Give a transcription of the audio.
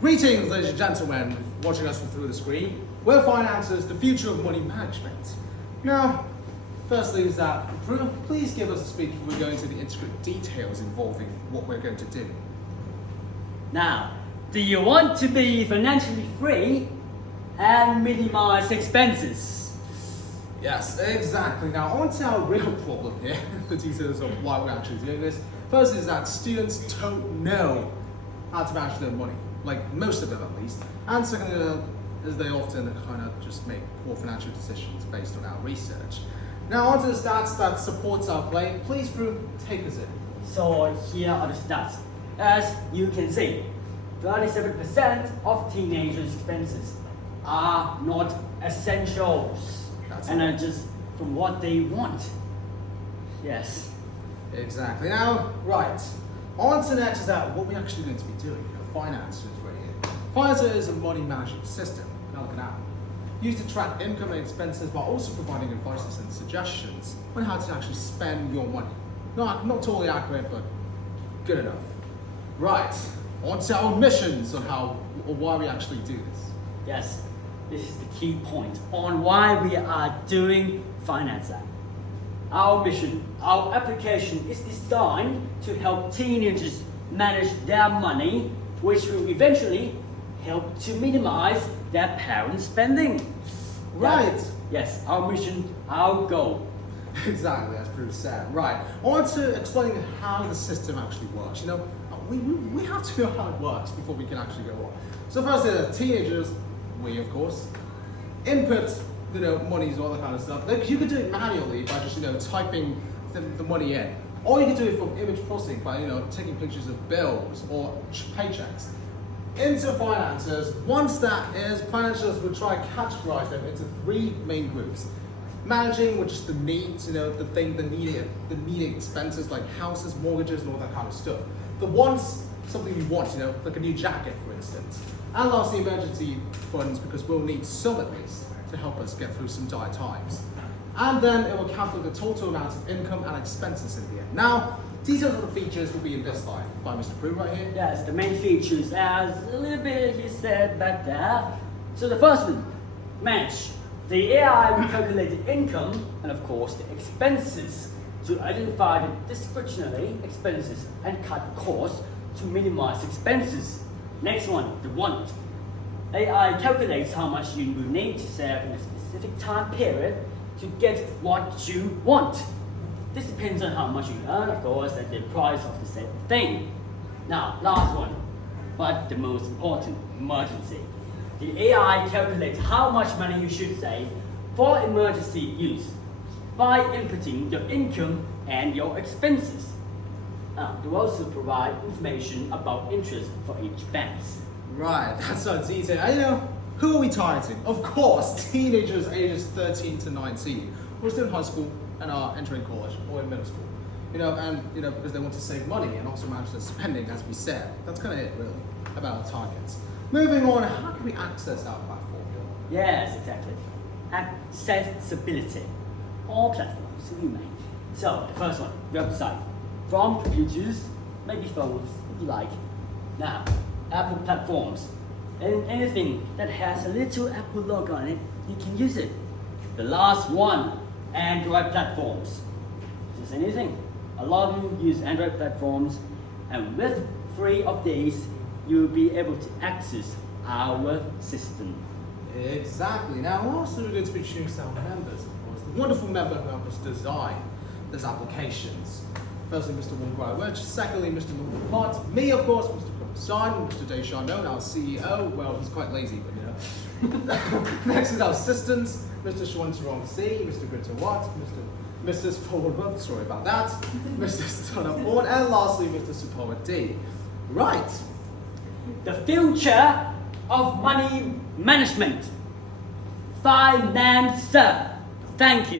Greetings, ladies and gentlemen, watching us through the screen. We're Finances, the future of money management. Now, firstly is that, please give us a speech before we go into the intricate details involving what we're going to do. Now, do you want to be financially free and minimize expenses? Yes, exactly. Now, on to our real problem here, the details of why we're actually doing this. First is that students don't know how to manage their money, like most of them at least. And secondly, is they often kind of just make poor financial decisions based on our research. Now, on to the stats that supports our claim. Please, Prue, take us in. So here are the stats. As you can see, 37% of teenagers' expenses are not essentials and are just from what they want. Yes. Exactly. Now, right. On to next is that what we're actually going to be doing. Finances right here. Finances is a money management system. Now look at that. Used to track income and expenses while also providing advice and suggestions on how to actually spend your money. Not totally accurate, but good enough. Right. On to our missions on how or why we actually do this. Yes, this is the key point on why we are doing Finance App. Our mission, our application is designed to help teenagers manage their money, which will eventually help to minimize their parents' spending. Right. Yes, our mission, our goal. Exactly, as Prue said. Right. I want to explain how the system actually works. We have to know how it works before we can actually go on. So first, the teenagers, we of course, input monies, all that kind of stuff. You could do it manually by just typing the money in, or you could do it from image processing by taking pictures of bills or paychecks into finances. Once that is, financials will try and categorize them into three main groups. Managing, which is the needs, the needed expenses like houses, mortgages, and all that kind of stuff. The wants, something you want, like a new jacket, for instance. And lastly, emergency funds, because we'll need some at least to help us get through some dire times. And then it will calculate the total amount of income and expenses in the end. Now, details of the features will be in this slide by Mr. Prue right here. Yes, the main features, as a little bit he said back there. So the first one, manage. The AI will calculate the income and of course the expenses to identify the discretionary expenses and cut costs to minimize expenses. Next one, the want. AI calculates how much you will need to save in a specific time period to get what you want. This depends on how much you earn, of course, and the price of the same thing. Now, last one, but the most important, emergency. The AI calculates how much money you should save for emergency use by inputting your income and your expenses. They will also provide information about interest for each banks. Right, that's so detailed. And who are we targeting? Of course, teenagers ages 13 to 19 who are still in high school and are entering college or in middle school. Because they want to save money and also manage their spending, as we said. That's kind of it, really, about our targets. Moving on, how can we access our platform? Yes, exactly. Accessibility. All platforms we make. So, the first one, website. From computers, maybe phones, if you like. Now, Apple platforms. And anything that has a little Apple logo on it, you can use it. The last one, Android platforms. Just anything. A lot of you use Android platforms, and with 3 of these, you'll be able to access our system. Exactly. Now, also we're going to be choosing our members, of course. The wonderful member who helped us design these applications. Firstly, Mr. Wong, secondly, Mr. Pot, me, of course, Mr. Son, Mr. Descharnot, our CEO. Well, he's quite lazy, but Next is our assistants, Mr. Schwanzerong C, Mr. Gritter Watt, Mrs. Forward, sorry about that, Mr. Stunner Bourne, and lastly, Mr. Supoa D. Right. The future of money management. Financer. Thank you.